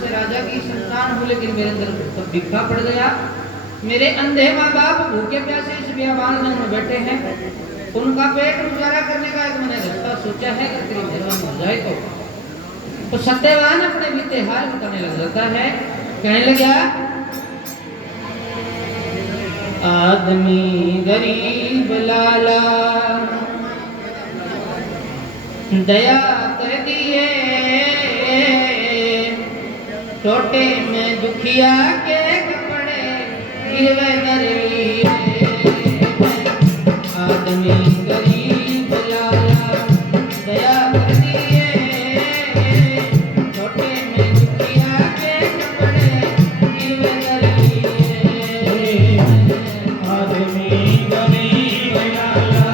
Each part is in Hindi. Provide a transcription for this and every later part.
से राजा की संतान हूँ, लेकिन मेरे अंदर तो भिक्खा पड़ गया। मेरे अंधे माँ बाप भूखे प्यासे इस बियाबान में बैठे हैं, उनका पेट गुजारा करने का एक मैंने रास्ता सोचा है, अगर तेरी मेहरबानी हो जाए तो सत्यवान अपने बीते हाल बताने लग जाता है। कहने लगा, आदमी गरीब लाला दया कर दिए, छोटे में दुखिया के कपड़े गिरवे कर लिए। आदमी गरीब लाला दया कर दिए, छोटे में दुखिया के कपड़े गिरवे कर लिए। आदमी गरीब लाला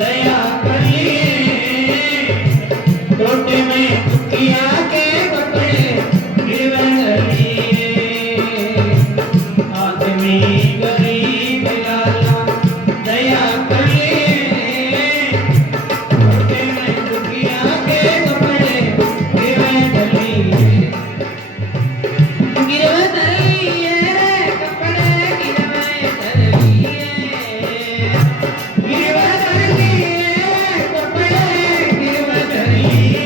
दया करिए, छोटे में दुखिया के कपड़े गिरवे कर लिए। आदमी गरीब लाला दया करिए, छोटे में दुखिया के कपड़े गिरवे कर लिए। गिरवे कर लिए कपड़े गिरवे कर लिए। गिरवे कर लिए कपड़े गिरवे कर लिए।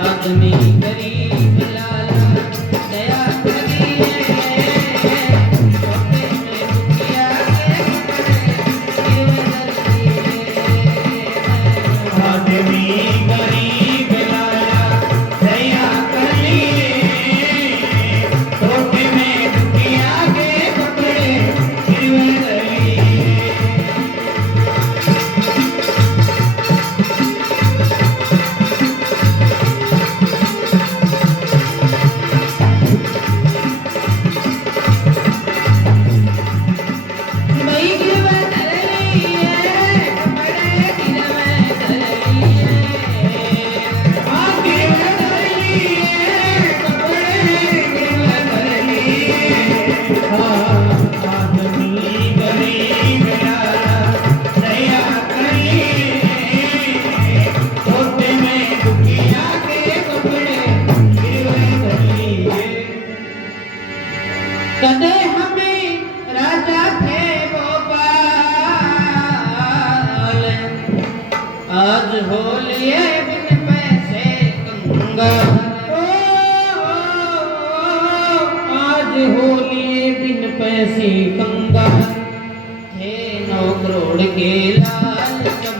आदमी गरीब लाला दया कर दिए, छोटे में दुखिया के कपड़े गिरवे कर लिए। आदमी गरीब लाला दया कर लिए, छोटे में दुखिया के कपड़े गिरवे कर लिए। भाई गिरवे कर लिए कपड़े गिरवे कर लिए। गिरवे कर लिए कपड़े गिरवे कर लिए। आदमी गरीब लाला दया कर लिए, छोटे में दुखिया के कपड़े गिरवे कर लिए। कदे हमें राजा थे गोपाल, आज हो लिए बिन पैसे कंगाल। आज हो लिए बिन पैसे कंगाल। थे 9 करोड़ के लाल सब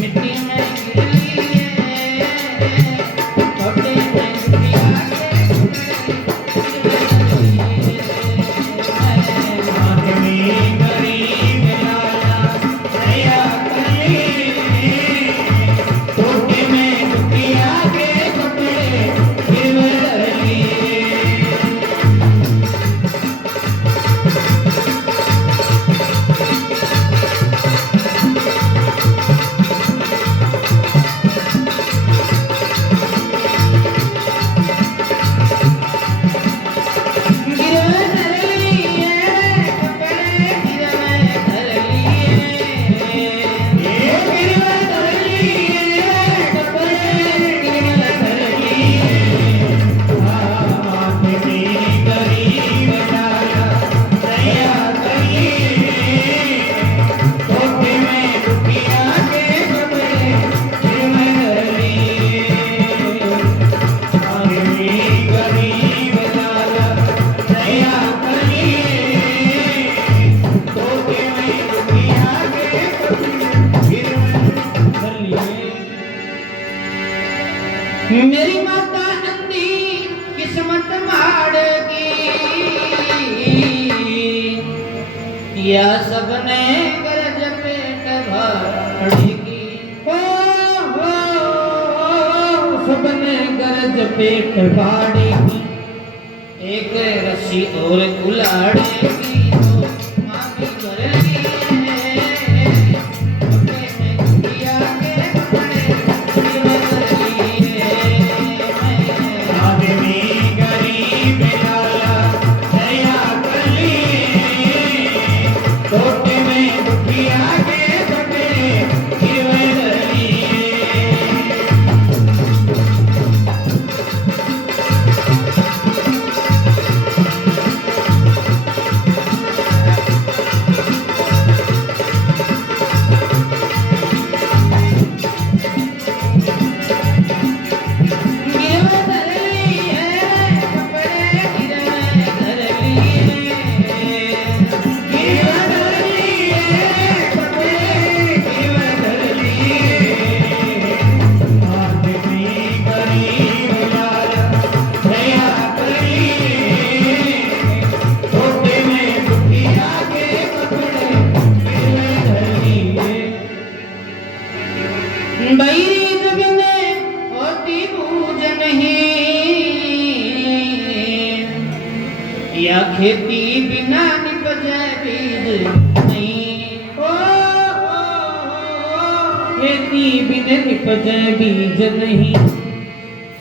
मिट्टी में गिर लिए, छोटे में दुखिया के कपड़े गिरवे कर लिए। आदमी गरीब लाला दया कर लिए, छोटे में दुखिया के कपड़े गिरवे कर लिए। गिरवे कर लिए कपड़े गिरवे कर लिए। गिरवे कर लिए कपड़े गिरवे कर लिए। आदमी गरीब लाला दया कर लिए, छोटे में दुखिया के कपड़े गिरवे कर लिए। आदमी गरीब लाला दया कर लिए, छोटे में दुखिया के कपड़े गिरवे कर लिए। मेरी माता अंधी किस्मत माड़ की, या सबने गरज पेट भरेगी। सबने गरज पेट फाड़ेगी। एक रस्सी और उलाड़ेगी तो माँ भी भर लिए, छोटे में दुखिया के कपड़े गिरवे कर लिए। आदमी गरीब लाला दया कर लिए, छोटे में दुखिया के कपड़े गिरवे कर लिए। या खेती बिना निपजे बीज नहीं, खेती बिना निपजे बीज नहीं,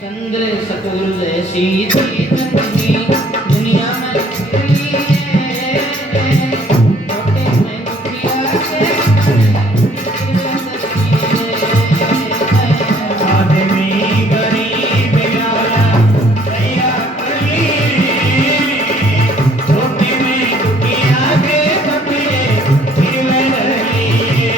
चंद्र सतुर जैसी चीज नहीं दुनिया में फिरी है, छोटे में दुखिया के आदमी गरीब लाला दया करिए, छोटे में दुखिया के बकरे गिरवे रहिए।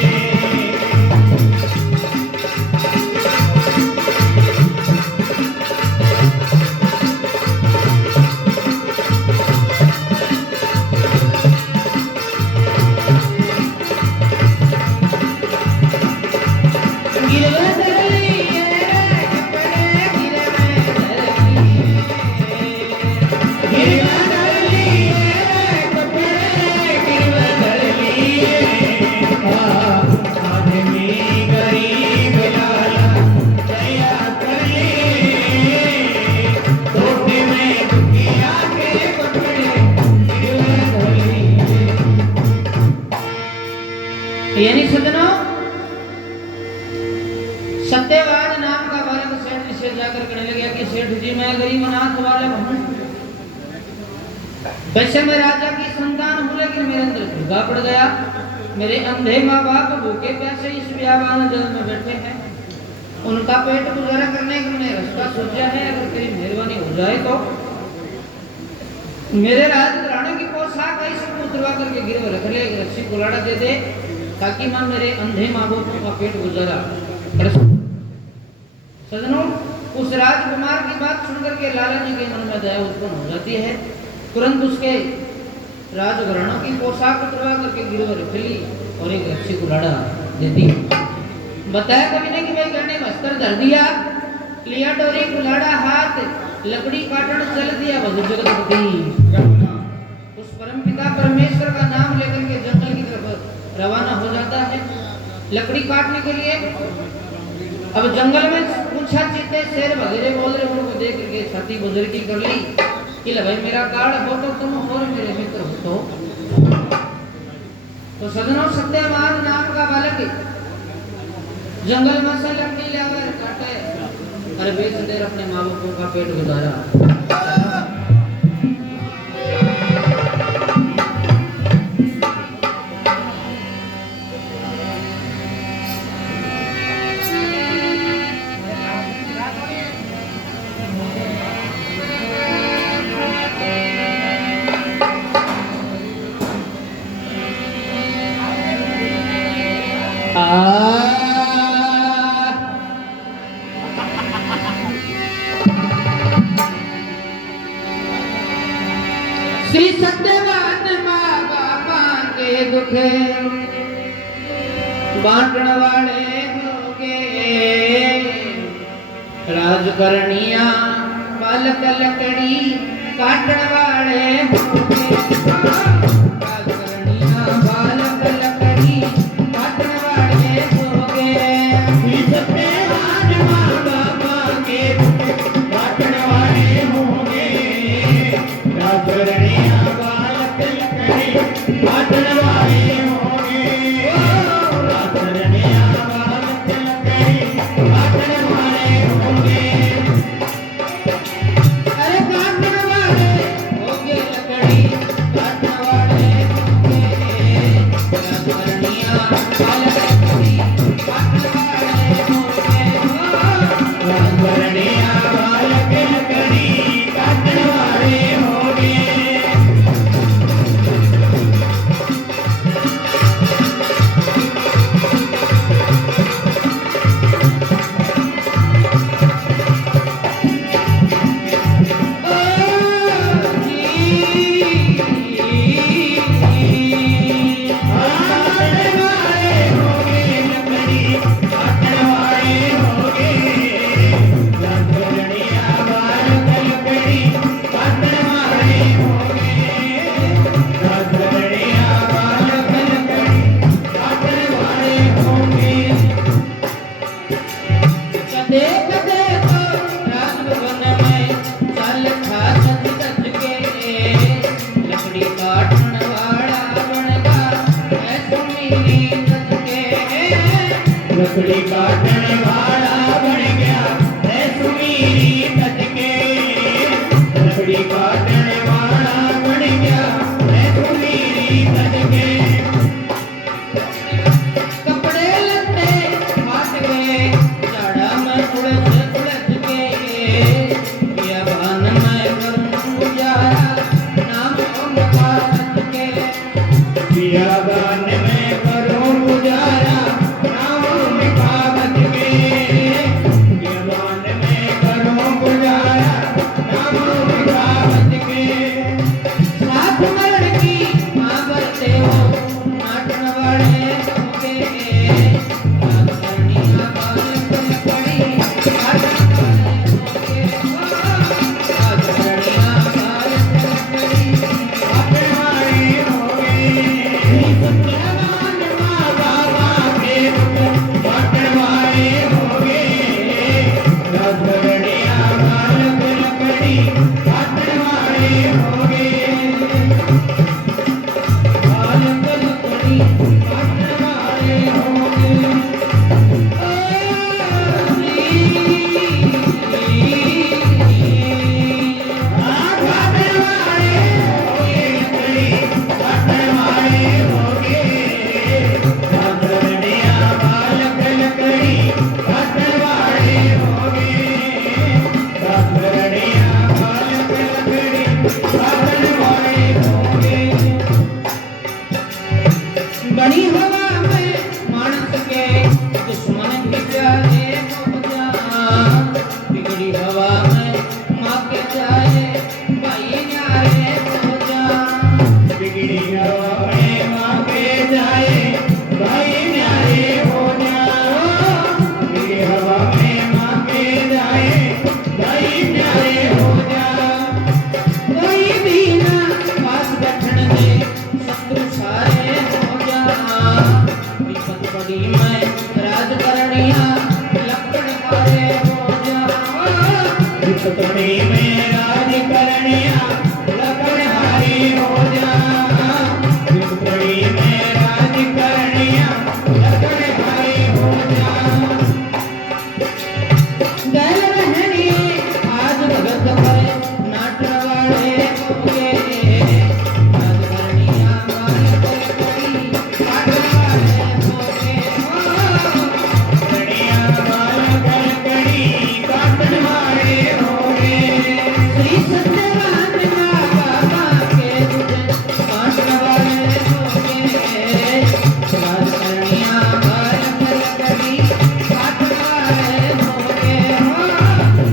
यानी सज्जनों, सत्यवाद नाम का बालक सेठ जी से जाकर कहने लगा कि सेठ जी मैं गरीब अनाथ बालक हूँ, वैसे मैं राजा की संतान हूँ, लेकिन मेरे अंदर भूखा पड़ गया। मेरे अंधे माँ बाप भूखे प्यासे इस बियाबान जल में बैठे हैं, उनका पेट गुजारा करने का मैंने रास्ता सोचा है। अगर तेरी मेहरबानी हो जाए तो मेरे राजघराने की पोशाक ऐसे उतरवा करके गिरव रख ले, रस्सी कुलाड़ा दे दे, ताकि मैं मेरे अंधे माँ बापों का पेट गुजारा कर सकूं। सज्जनों, उस राजकुमार की बात सुनकर के लाला जी के मन में दया उत्पन्न हो जाती है। तुरंत उसके राजघरानों की पोशाक उतरवा करके गिरव रख ली और एक रस्सी कुलाड़ा देती। बताया कभी नहीं कि भाई गहने में अस्तर धर दिया, लिया डोरी कुलाड़ा हाथ, लकड़ी काटन चल दिया भज जगतपति। उस परमपिता परमेश्वर का नाम लेकर के जंगल की तरफ रवाना हो जाता है लकड़ी काटने के लिए। अब जंगल में पूछा चीते शेर वगैरह बोल रहे, उनको देख करके छाती बुजुर्गी कर ली कि भाई मेरा कार्ड हो तो तुम और मेरे मित्र हो तो सदनों सत्यवान नाम का बालक जंगल में से लकड़ी लाकर काटे, अरे बेच देर अपने माँ बापों का पेट गुजारा। श्री सत्यवान माँ बापा के दुख बांटन वाले होगे, राजकरणिया बालक लकड़ी काटन वाले होगे, राजकरणिया बालक लकड़ी काटन वाले होगे। श्री सत्यवान माँ बापा के दुख बांटन वाले होंगे, राजकरणिया बालक लकड़ी काटन वाले होंगे, राजकरणिया बालक लकड़ी काटन वाले होंगे। अरे काटन वाले होगे, लकड़ी काटन वाले होगे, राजकरणिया काटन वाला बन गया है सुमीरी तज के लकड़ी काटन वाला बन गया है सुमीरी तज के कपड़े लत्ते फाट गए जाड़ा में उलझ उलझ के बियाबान में करूं गुजारा नाम ओंकार रच के बियाबान में करूं गुजारा नाम मिठावत के बियाबान में करूं गुजारा नाम मिठावत के साथ मरण की मां बरते हो नाटन वाले होके रात करनिया बालक पड़ी नाटन वाले होके रात करनिया बालक पड़ी काटन वाले हो गए सत्यवान माँ बाबा के पुत्र काटन वाले हो गए राजगढ़िया बालक लकड़ी काटन वाले हो गए बालक लकड़ी काटन वाले होके काटन वाले हो गए लकड़ी काटन वाले हो गए राजगढ़िया बालक लकड़ी काटन वाले हो गए राजगढ़िया बालक लकड़ी काटन वाले हो गए बड़ी हवा में मानस के दुश्मन भी प्यारे हो जा बिगड़ी हवा में माँ के जाए भाई न्यारे हो जा बिगड़ी हवा में माँ के जाए भाई न्यारे हो जा बिगड़ी हवा में माँ के जाए भाई न्यारे हो जा कोई भी ना पास बैठन दे शत्रु सारे हो जा विपत पड़ी मैं राज करनिया लकड़ हारे हो जा विपत्ति में राज करनिया लकड़ हारी हो जा विपत्ति में राज करनिया लकड़ हारी हो जा गैल रहनी आज भगत पर नाटन वाले होके राज करनिया बालक लकड़ी काटन वाले होके कड़िया बालक लकड़ी काटन वाले हो गए श्री सत्यवान माँ बाबा के दूध काटन वाले होके राज करनिया बालक लकड़ी काटन वाले होके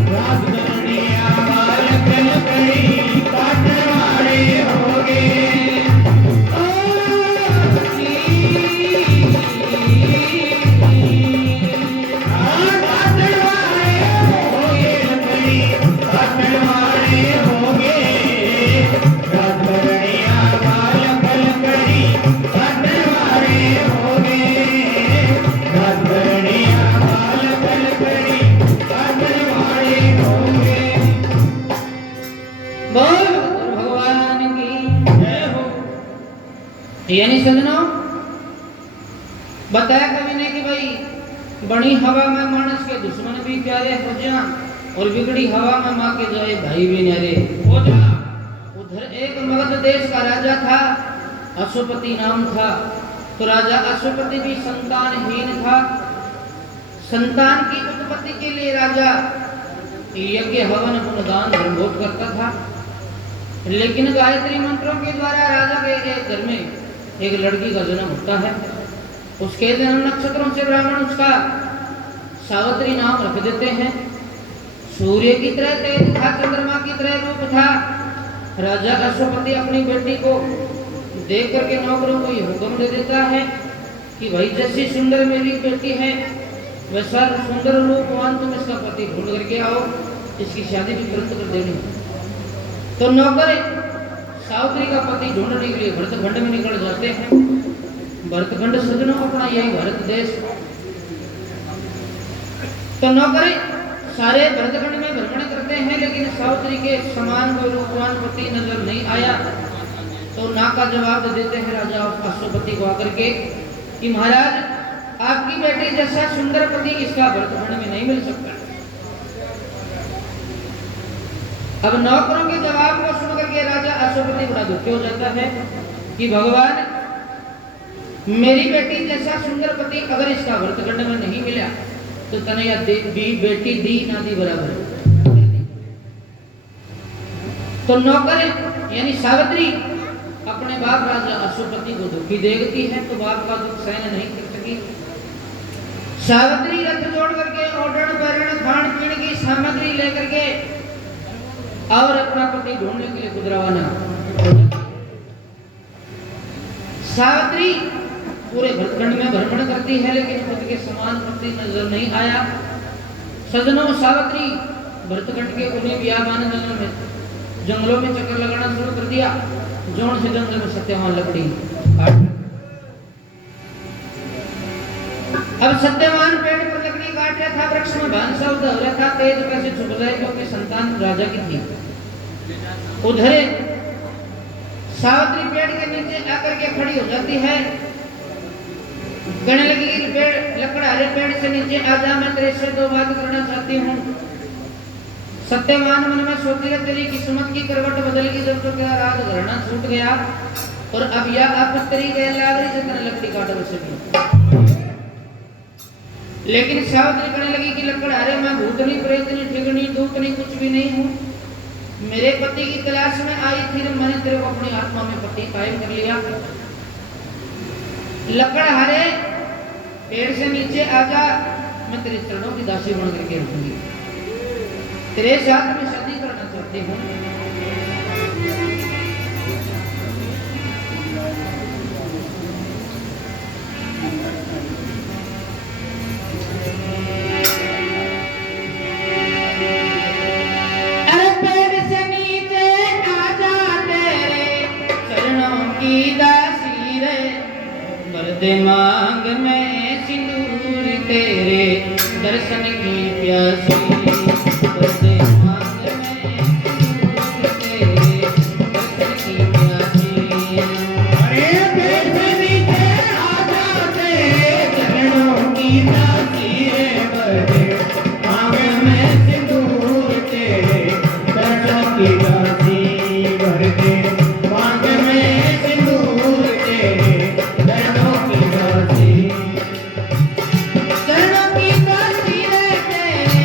राजगढ़िया बालक लकड़ी काटन वाले हो गए काटन वाले हो गए लकड़ी काटन वाले हो गए राजगढ़िया बालक लकड़ी काटन वाले हो गए राजगढ़िया बालक लकड़ी काटन वाले हो गए बोल भगवान की जय हो। यानी सजनों बताया कवि ने कि भाई बड़ी हवा में मानस के दुश्मन भी प्यारे हो जा और बिगड़ी हवा में माँ के जाए भाई भी न्यारे हो जा। उधर एक मगध देश का राजा था, अश्वपति नाम था। तो राजा अश्वपति भी संतानहीन था। संतान की उत्पत्ति के लिए राजा यज्ञ हवन गुणदान धर्मभोग करता था। लेकिन गायत्री मंत्रों के द्वारा राजा के एक घर में एक लड़की का जन्म होता है। उसके जन्म नक्षत्रों से ब्राह्मण उसका सावित्री नाम रख देते हैं। सूर्य की तरह तेज था, चंद्रमा की तरह रूप था। राजा अश्वपति अपनी बेटी को देख करके नौकरों को ये हुक्म दे देता है कि भाई जैसी सुंदर मेरी बेटी है वैसा सुंदर रूपवान तुम इसका पति ढूंढ करके आओ, इसकी शादी भी तुरंत कर देनी। तो नौकर सावित्री का पति ढूंढने के लिए भरतखंड में निकल जाते हैं। भरतखंड सजनों अपना यही भारत देश। तो नौकर सारे भरतखंड में भ्रमण करते हैं, लेकिन सावित्री के समान कोई रूपवान पति नजर नहीं आया। तो ना का जवाब देते हैं राजा अश्वपति को आकर के कि महाराज आपकी बेटी जैसा सुंदर पति इसका भरतखंड में नहीं मिल सकता। अब नौकरों के जवाब को सुनकर के राजा अश्वपति बड़ा दुखी हो जाता है कि भगवान, मेरी बेटी जैसा सुंदर पति अगर इसका भरतखंड में नहीं मिला तो तनया बेटी दी ना दी बराबर। तो नौकर यानी सावित्री अपने बाप राजा अश्वपति को दुखी देखती है, तो बाप का दुख सहन नहीं कर सकी। सावित्री रथ जोड़ करके ओढ़ण पैरण खान पीन की सामग्री लेकर के और अपना पति ढूंढने के लिए खुद रवाना। सावित्री पूरे भरतखंड में भ्रमण करती है, लेकिन खुद के समान पति नजर नहीं आया। सजनों, सावित्री भरतखंड के उन्हीं बियाबान जंगलों में चक्कर लगाना शुरू कर दिया। जोन से जंगल में सत्यवान लकड़ी काट। अब सत्यवान पेड़ पर लकड़ी काट रहा था, वृक्ष में भांसा उधर हो रहा था, तेज कैसे छुप जाए क्योंकि संतान राजा की थी। उधर सावित्री पेड़ के नीचे आकर के खड़ी हो जाती है, कहने लगी, पेड़ लकड़हारे पेड़ से नीचे आ जा, मैं तेरे से दो बात करना चाहती हूँ। सत्यवान मन में सोचती है, तेरी किस्मत की करवट बदल गई जब तो क्या राज घराना छूट गया और अब यह आप तेरी गैर लाग रही जितना लकड़ी काट सके। लेकिन सावित्री कहने लगी कि लकड़हारे मैं भूतनी प्रेतनी ठिगनी दूतनी कुछ भी नहीं हूँ। मेरे पति की तलाश में आई थी, मैंने तेरे को अपनी आत्मा में पति कायम कर लिया। लकड़हारे पेड़ से नीचे आजा, मैं तेरे चरणों की दासी बन करके रखूंगी, तेरे साथ में शादी करना चाहती हूँ। अरे पेड़ से नीचे आजा, तेरे चरणों की दासी रे, बरदे मांग में सिंदूर तेरे दर्शन की प्यासी। बरदे मांग में सिंदूर तेरे दर्शन की प्यासी। अरे पेड़ से नीचे आजा, तेरे चरणों की दासी रे, बरदे मांग में सिंदूर तेरे दर्शन की दासी। बरदे मांग में सिंदूर तेरे दर्शनों की दासी। चरणों की दासी रे, तेरे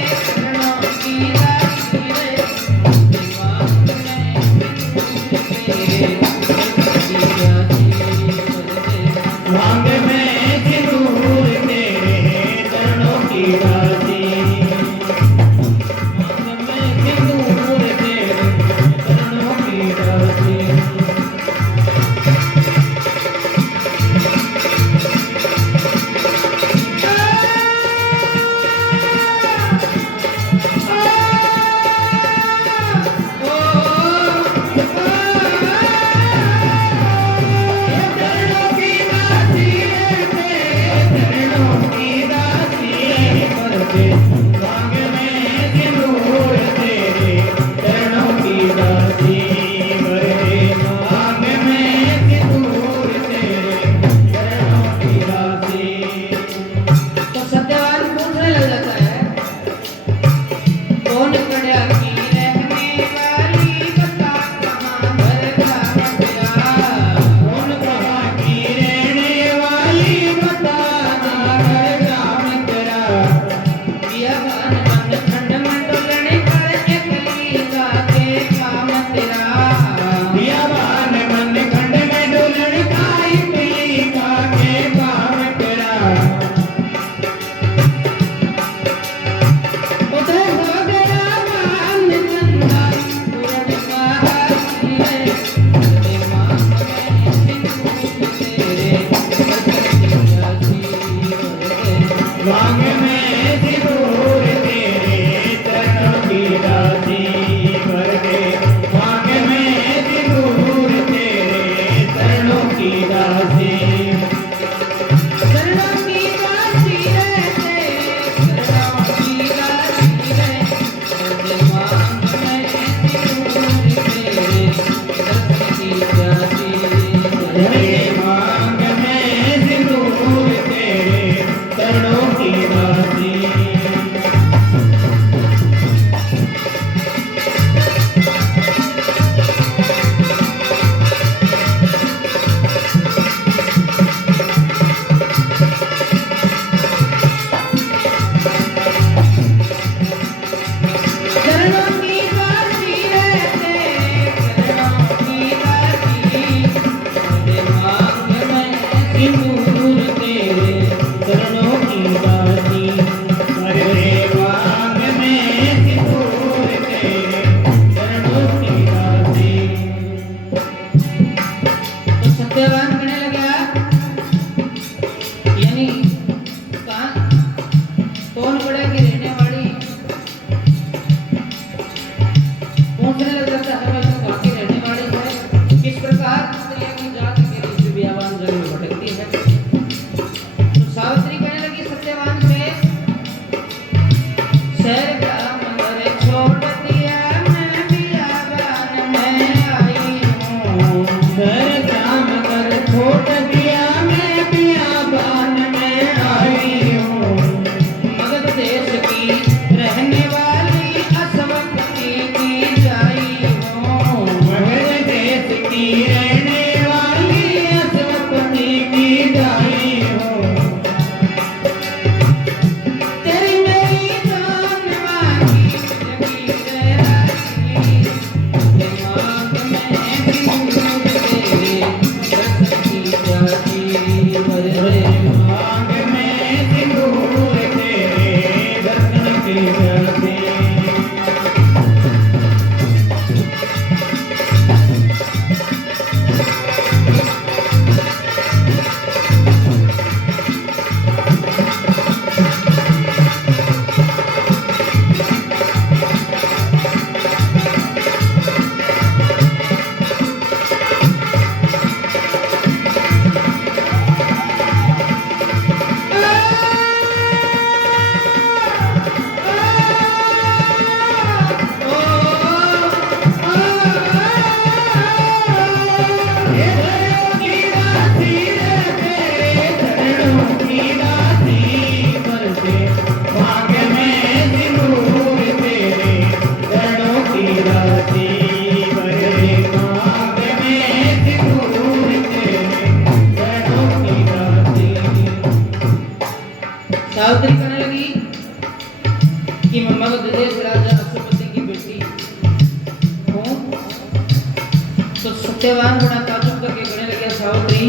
सत्यवान बड़ा ताजुब करके कहने लगे सावित्री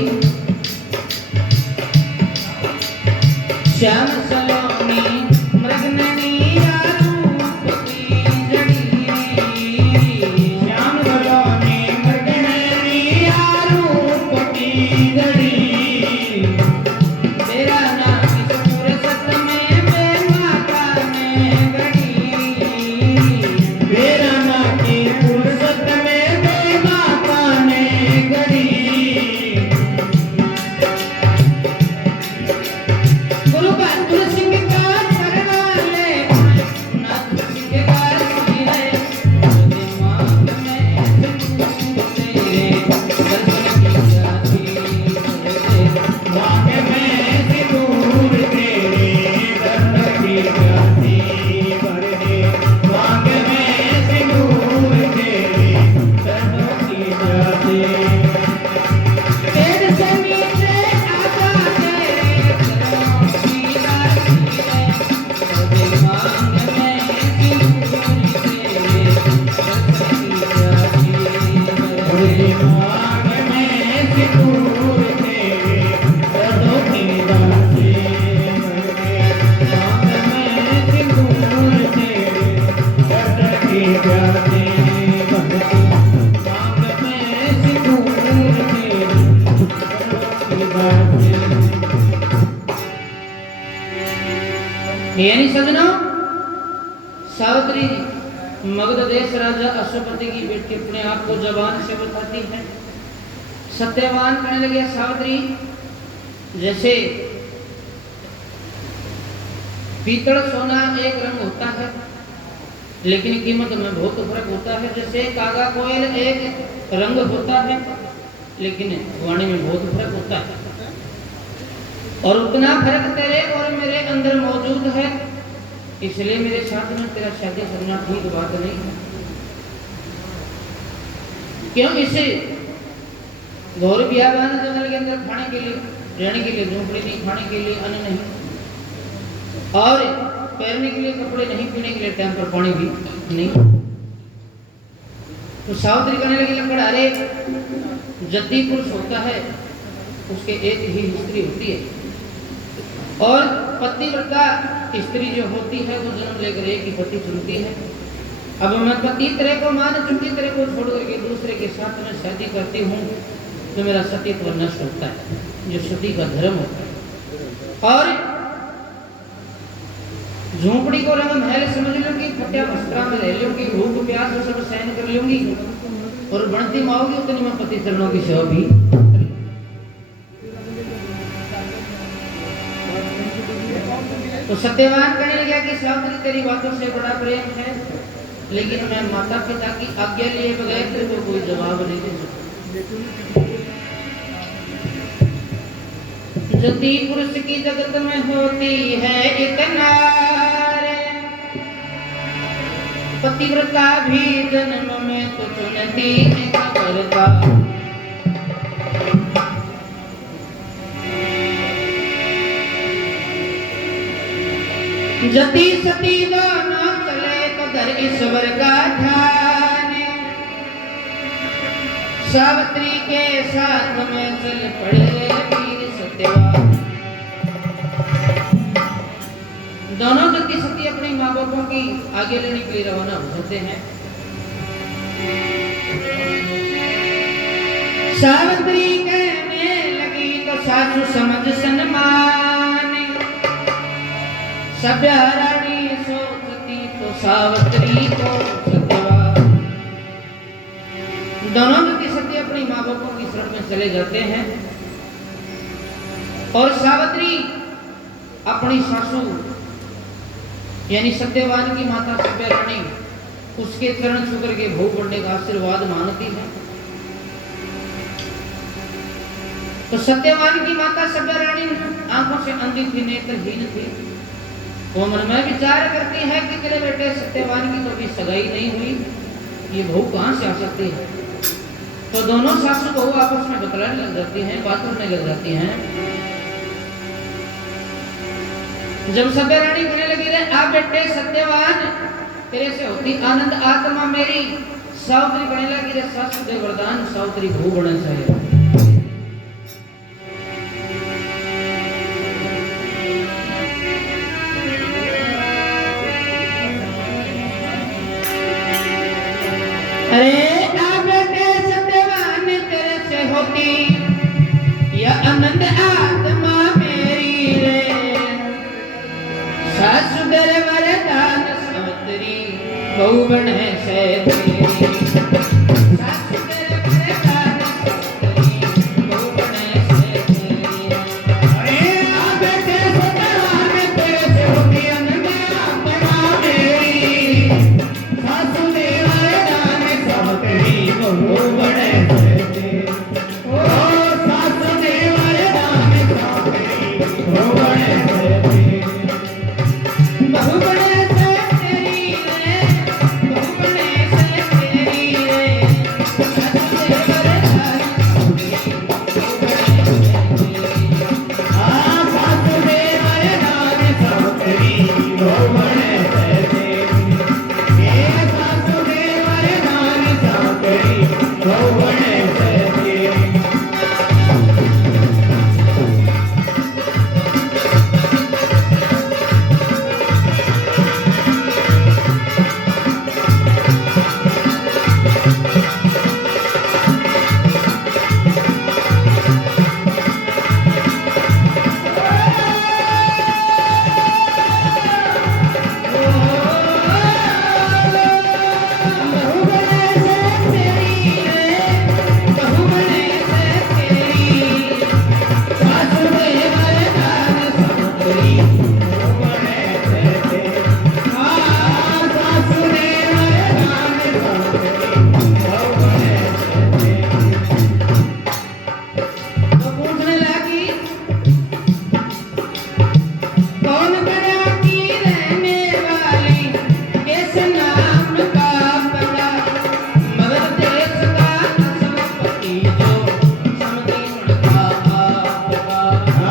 श्याम सलोनी मृगननी रूप की जड़ी श्याम सलोनी मृगननी रूप की जड़ी मेरा नाम इस फुर्सत में बेमाता ने गढ़ी मेरा नाम की फुर्सत में बेमाता ने गढ़ी गुरु बहादुर सिंह का करवा ले नाथ सिंह का सीने दिमाग में तेरे दर्शन की जाती वाग में सिंदूर तेरे दर्द की जाती भर दे वाग में सिंदूर तेरे दर्द की जाती पेड़ से नीचे आजा तेरे चरणों की राशि है दिमाग में सिंदूर तेरे दर्शन की जाती दिमाग में सिंदूर तेरे दर्द की जाती वाग में सिंदूर तेरे दर्द की जाती वाग में सिंदूर तेरे दर्द की जाती यानी सजनों सावित्री मगध देश राजा अश्वपति की बेटी अपने आप को जबान से बताती है। सत्यवान कहने लगे सावित्री जैसे पीतल सोना एक रंग होता है लेकिन कीमत में बहुत फर्क होता है, जैसे कागा कोयल एक रंग होता है लेकिन वाणी में बहुत फर्क होता है, और उतना फर्क तेरे और मेरे अंदर मौजूद है, इसलिए मेरे साथ में तेरा शादी करना ठीक बात नहीं है। क्यों? इसे घोर बियाबान जंगल के अंदर खाने के लिए रहने के लिए झोंपड़ी नहीं, खाने के लिए अन्न नहीं, और पहनने के लिए कपड़े नहीं, पीने के लिए टाइम पर पानी भी नहीं। तो सावित्री कहने लगी लकड़ अरे जद्दी पुरुष होता है उसके एक ही स्त्री होती है, और पतिव्रता स्त्री जो होती है वो जन्म लेकर एक ही पति चुनती है। अब मैं पति तेरे को मान चुकी, तेरे को छोड़ करके दूसरे के साथ में शादी करती हूँ तो मेरा सतीत्व नष्ट होता है, जो सती का धर्म होता है। और झोंपड़ी को रंग महल समझ लूंगी, फटिया वस्त्रा में रह लूंगी, भूख प्यास सब सहन कर लूंगी, और बढ़ती माओगी उतनी मैं पति चरणों की सेवा भी। तो सत्यवान कहने लगा कि सावित्री तेरी बातों से बड़ा प्रेम है, लेकिन मैं माता पिता की आज्ञा लिए बगैर तेरे को कोई जवाब नहीं दे सकता। जति पुरुष की जगत में होती है इतना रे, पतिव्रता भी जन्म में तो चुनती है करता। जति सती दोनों चले तो धर ईश्वर का ध्यान, सावित्री के साथ में चल पड़े वीर सत्यवान। दोनों जति सती अपने माँ बापों की आगे लेने के लिए रवाना हो जाते हैं। सावित्री कहने लगी तो सासू समझ सन्मान, सभ्या रानी सोचती तो सावित्री को सत्यवान। दोनों जति सती अपनी माँ बापों की शरण में चले जाते हैं, और सावित्री अपनी सासू यानी सत्यवान की माता सभ्या रानी उसके चरण छू करके भोग बढ़ने का आशीर्वाद मानती है। तो सत्यवान की माता सभ्या रानी आंखों से अंधी थी, नेत्रहीन थी, वो मन में विचार करती है कि तेरे बेटे सत्यवान की तो अभी सगाई नहीं हुई, ये बहू कहां से आ सकती है। तो दोनों सासू बहू आपस में बतलाने लग जाती हैं, बात करने लग जाती हैं। जब सभ्या रानी कहने लगी रे आ बेटे सत्यवान, तेरे से होती आनंद आत्मा मेरी, सावत्री बने लगी रे सासु दे वरदान सावत्री भू बने चाहिए। अरे आबे सत्यवान तेरे से होती या आनंद आत्मा मेरी रे सासु तेरे वरदान सावत्री बहु बने से तेरी सासु तेरे वरदान सावत्री बहु बने से तेरी। अरे आबे सत्यवान तेरे से होती आनंद आत्मा मेरी सासु दे वरदान सावत्री बहु बने से तेरी। ओ सासु दे वरदान सावत्री बहु बने से तेरी। बहु बने से तेरी रे बहु बने से तेरी रे सासु तेरे वरदान सावत्री बहु बने से तेरी। आ सासु दे वरदान सावत्री बहु बने से तेरी। ए सासु दे वरदान सावत्री बहु बने से तेरी। बहु बने से तेरी रे बहु बने से तेरी सासु दे वरदान सावत्री बहु बने से तेरी। आ सासु दे वरदान सावत्री बहु बने से तेरी। तो पूछने लगी कौन करा की रहने वाली किस नाम का पड़ा मगर देश का असमपति जो समधी उनका आपका।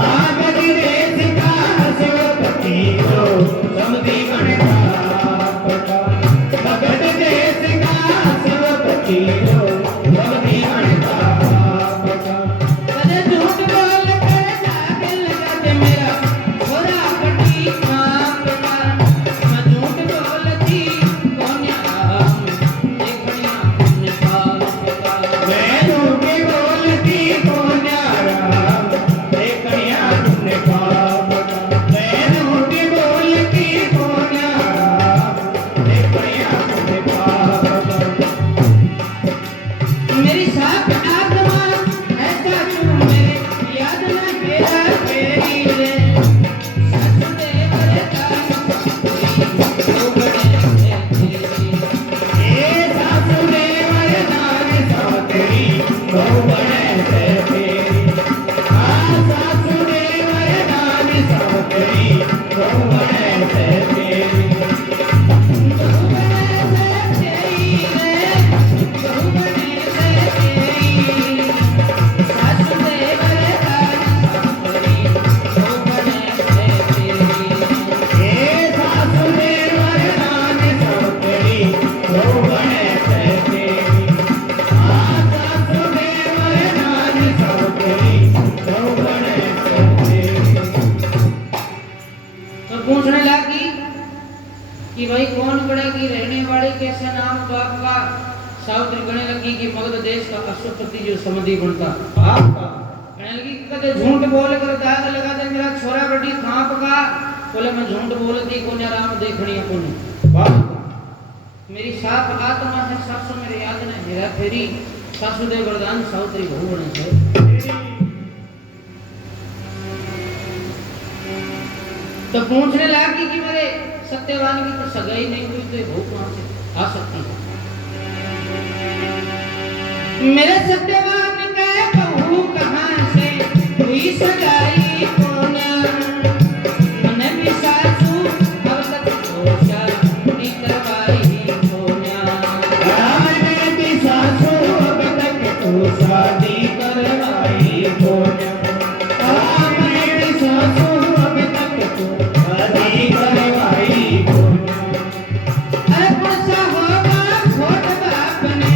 आगति देश का शिवपति जो समधी गण का पता। मगध देश का शिवपति जो समधी गण का पता। कदे झूठ बोल कर जाके लगा दे मेरा छोरा कटी आपका। मैं झूठ बोलती कौन राम देखनिया पुण्य पापका। मैं झूठी बोलती को न्यारा देखनिया तुमने पाप का। मैं झूठी बोलती को न्यारा देखनिया तुमने पाप का। मेरी साफ आत्मा ऐसा तू मेरे याद न तेरा तेरी रे सासु दे वरदान सावत्री बहु बने से तेरी। ए सासु दे वरदान सावत्री बहु बने से तेरी। आ सासु दे वरदान सावत्री बहु बने से तेरी। बहु बने से तेरी रे बहु बने से तेरी सासु दे वरदान सावत्री बहु बने से तेरी। ए सासु दे वरदान सावत्री बहु बने से तेरी। आ सासु दे वरदान सावत्री बहु बने से तेरी। तो पूछने लगी कि भाई कौन पड़ेगी रहने वाले कैसे नाम बाप का। सावत्री कहने लगी कि मगध देश का अश्वपति जो समधी बनता। आपका कहने लगी कि कदे झूठ बोल कर दाग लगा दे मेरा छोरा बड़ी खाप का। बोले मैं झूठ बोलती को राम देखनी कोने। वाह मेरी साफ आत्मा है सासु मेरे याद ने हेरा फेरी सासु दे वरदान सावत्री बहु बने से। तो पूछने लगी कि मेरे सत्यवान की तो सगाई नहीं हुई तो ये बहु कहां से आ सकती है। मेरे सत्यवान का बहू कहां से हुई सगाई कौन मन भी सासू अब तक दोषा नहीं करवाई कौन। राम की सासू अब तक तो शादी करवाई कौन। राम की सासू अब तक तो शादी करवाई कौन। अरे कौन सा होगा खोट बाप ने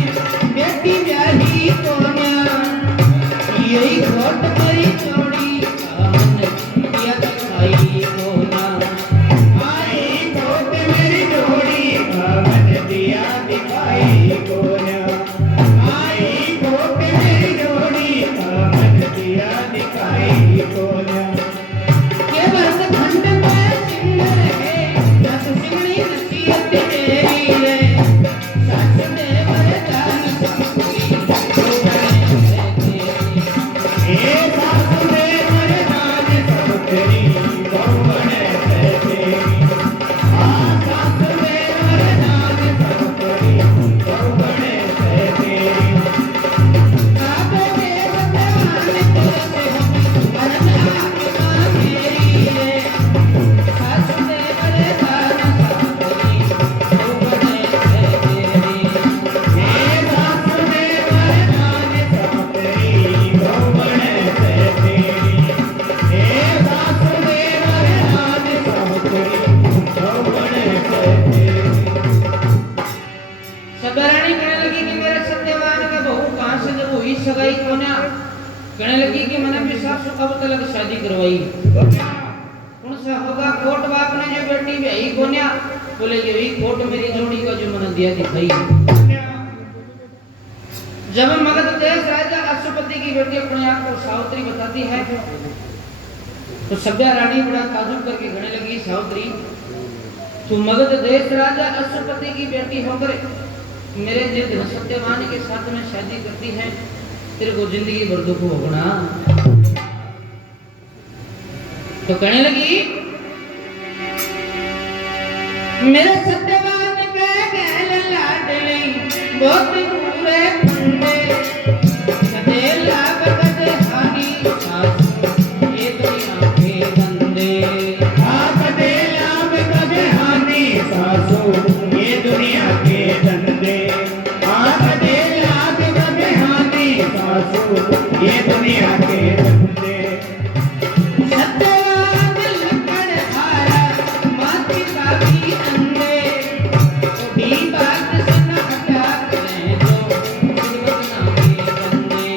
लगाई कोन्या कहने लगी कि मैंने भी साफ अब तक शादी करवाई कौन सा होगा कोट बाप ने जो बेटी ब्याही कोन्या बोले कि वही कोट मेरी जोड़ी का जो मैंने दिया दिखाई। जब मगध देश राजा अश्वपति की बेटी अपने आप को सावित्री बताती है तो सभ्या रानी बड़ा ताजुब करके कहने लगी सावित्री तू मगध देश राजा अश्वपति की बेटी होकर मेरे जिद सत्यवान के साथ में शादी करती है तेरे को जिंदगी भर दुख भोगना। तो कहने लगी मेरे सत्यवान के गैल लाडली बहुत पूरे फंदे सदे लाभ कदे हानि सासु ये दुनिया के बंदे कदे लाभ कदे हानि सासु ये दुनिया के धंधे कदे लाभ कदे हानि सासु ये दुनिया के धंधे। सत्यवान लकड़ हारा माती काकी अंधे भी बात सुना क्या करें जो दुर्वचना के बंदे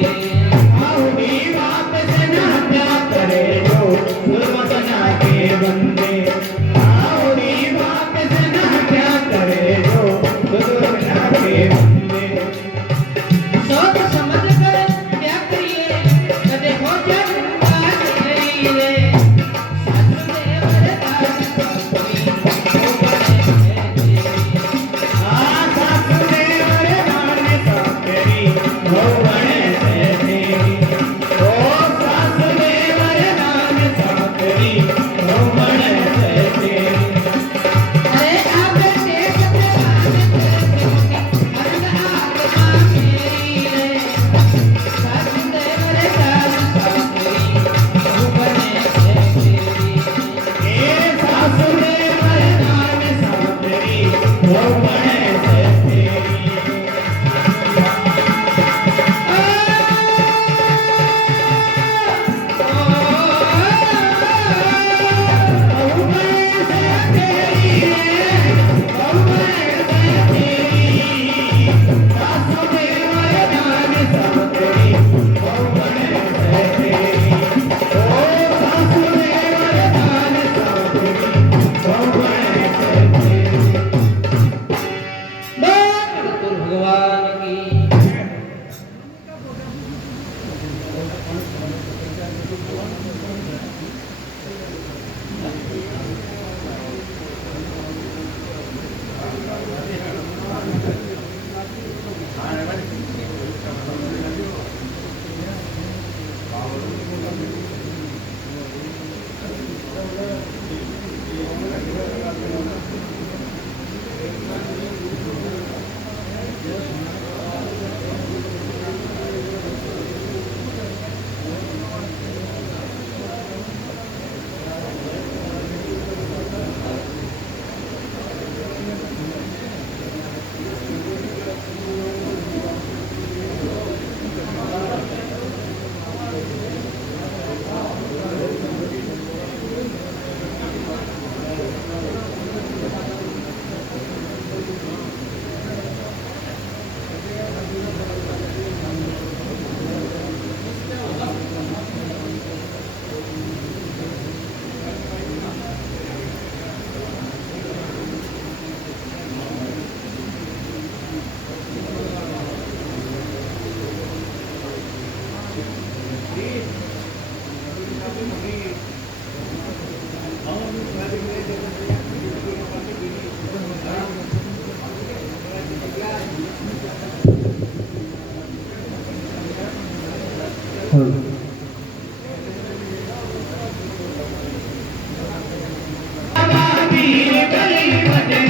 भी बात सुना क्या करे जो दुर्वचना के बंदे भी बात सुना क्या करे जो दुर्वचना के बंदे। सोच समझ कर क्या करिए कदे हो जाए बात तेरी रे सासु देवर दास सासुरी हो बने तेरी सासु देवर दास सासुरी हो बने तेरी ओ सासु देवर दास सासुरी हो बने तेरी। अरे आबे देख सत्यवान तेरे आत्मा मेरी रे सासु देवर दास सासुरी हो बने तेरी सासु देवर दास सासुरी हो बने तेरी। भगवान की हाँ।